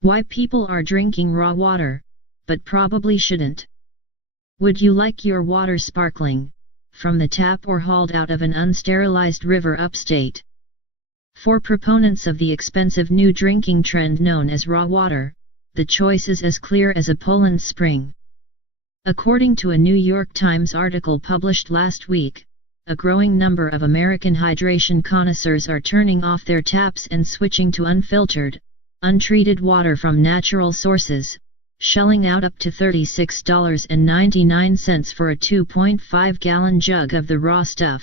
Why people are drinking raw water, but probably shouldn't. Would you like your water sparkling, from the tap or hauled out of an unsterilized river upstate? For proponents of the expensive new drinking trend known as raw water, the choice is as clear as a Poland spring. According to a New York Times article published last week, a growing number of American hydration connoisseurs are turning off their taps and switching to unfiltered, untreated water from natural sources, shelling out up to $36.99 for a 2.5-gallon jug of the raw stuff.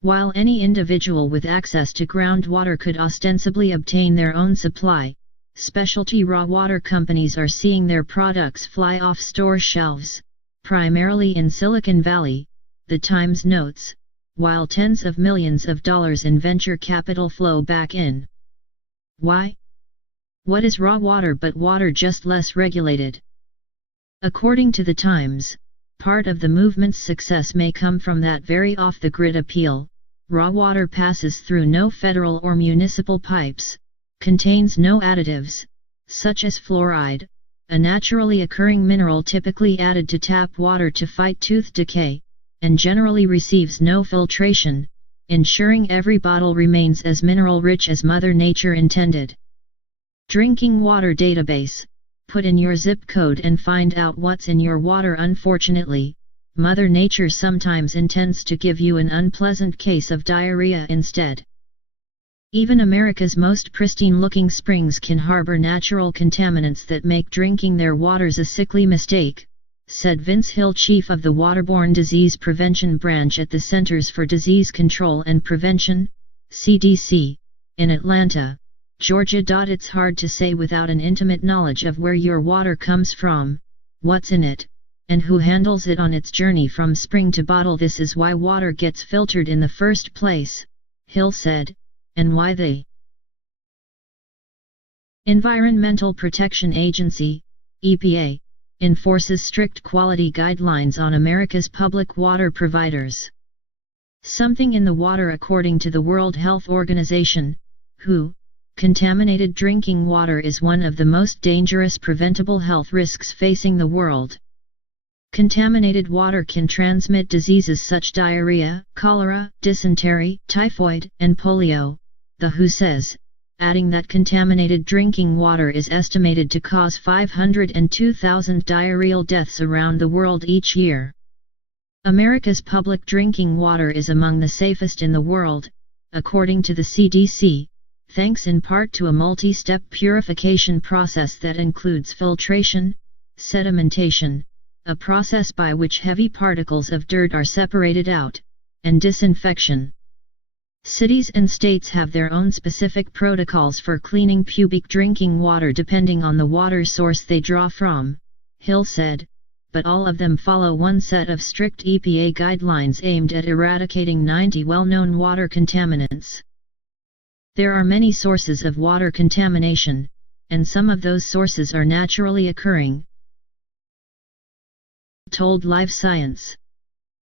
While any individual with access to groundwater could ostensibly obtain their own supply, specialty raw water companies are seeing their products fly off store shelves, primarily in Silicon Valley, the Times notes, while tens of millions of dollars in venture capital flow back in. Why? What is raw water but water just less regulated? According to the Times, part of the movement's success may come from that very off-the-grid appeal. Raw water passes through no federal or municipal pipes, contains no additives, such as fluoride, a naturally occurring mineral typically added to tap water to fight tooth decay, and generally receives no filtration, ensuring every bottle remains as mineral-rich as Mother Nature intended. Drinking water database. Put in your zip code and find out what's in your water. Unfortunately, Mother Nature sometimes intends to give you an unpleasant case of diarrhea instead. Even America's most pristine-looking springs can harbor natural contaminants that make drinking their waters a sickly mistake, said Vince Hill, chief of the Waterborne Disease Prevention Branch at the Centers for Disease Control and Prevention, CDC, in Atlanta, Georgia. It's hard to say without an intimate knowledge of where your water comes from, what's in it, and who handles it on its journey from spring to bottle. This is why water gets filtered in the first place, Hill said, and why the Environmental Protection Agency, EPA, enforces strict quality guidelines on America's public water providers. Something in the water, according to the World Health Organization, WHO. Contaminated drinking water is one of the most dangerous preventable health risks facing the world. Contaminated water can transmit diseases such as diarrhea, cholera, dysentery, typhoid, and polio, the WHO says, adding that contaminated drinking water is estimated to cause 502,000 diarrheal deaths around the world each year. America's public drinking water is among the safest in the world, according to the CDC, thanks in part to a multi-step purification process that includes filtration, sedimentation, a process by which heavy particles of dirt are separated out, and disinfection. Cities and states have their own specific protocols for cleaning public drinking water depending on the water source they draw from, Hill said, but all of them follow one set of strict EPA guidelines aimed at eradicating 90 well-known water contaminants. There are many sources of water contamination, and some of those sources are naturally occurring, told Live Science.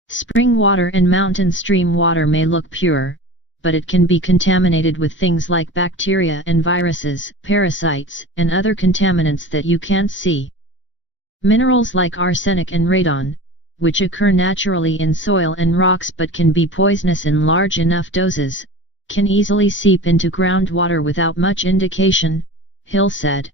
Spring water and mountain stream water may look pure, but it can be contaminated with things like bacteria and viruses, parasites, and other contaminants that you can't see. Minerals like arsenic and radon, which occur naturally in soil and rocks but can be poisonous in large enough doses, can easily seep into groundwater without much indication, Hill said.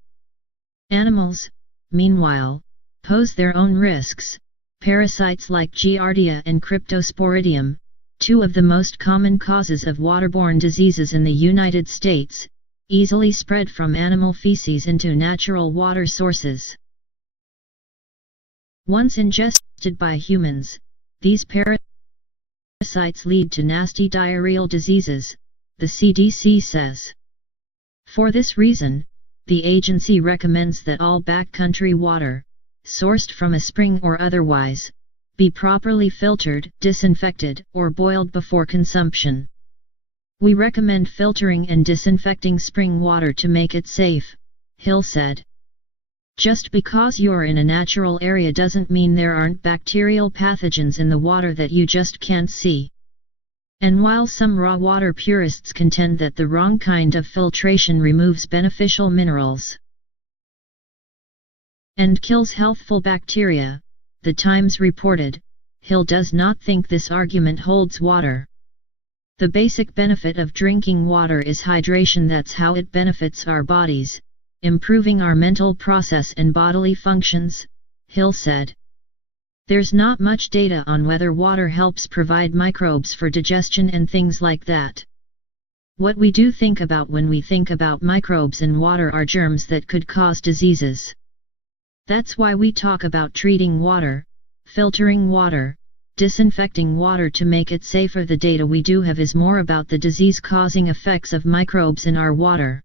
Animals, meanwhile, pose their own risks. Parasites like Giardia and Cryptosporidium, two of the most common causes of waterborne diseases in the United States, easily spread from animal feces into natural water sources. Once ingested by humans, these parasites lead to nasty diarrheal diseases, the CDC says. For this reason, the agency recommends that all backcountry water, sourced from a spring or otherwise, be properly filtered, disinfected, or boiled before consumption. We recommend filtering and disinfecting spring water to make it safe, Hill said. Just because you're in a natural area doesn't mean there aren't bacterial pathogens in the water that you just can't see. And while some raw water purists contend that the wrong kind of filtration removes beneficial minerals, and kills healthful bacteria, the Times reported. Hill does not think this argument holds water. The basic benefit of drinking water is hydration. That's how it benefits our bodies, improving our mental process and bodily functions, Hill said. There's not much data on whether water helps provide microbes for digestion and things like that. What we do think about when we think about microbes in water are germs that could cause diseases. That's why we talk about treating water, filtering water, disinfecting water to make it safer. The data we do have is more about the disease-causing effects of microbes in our water.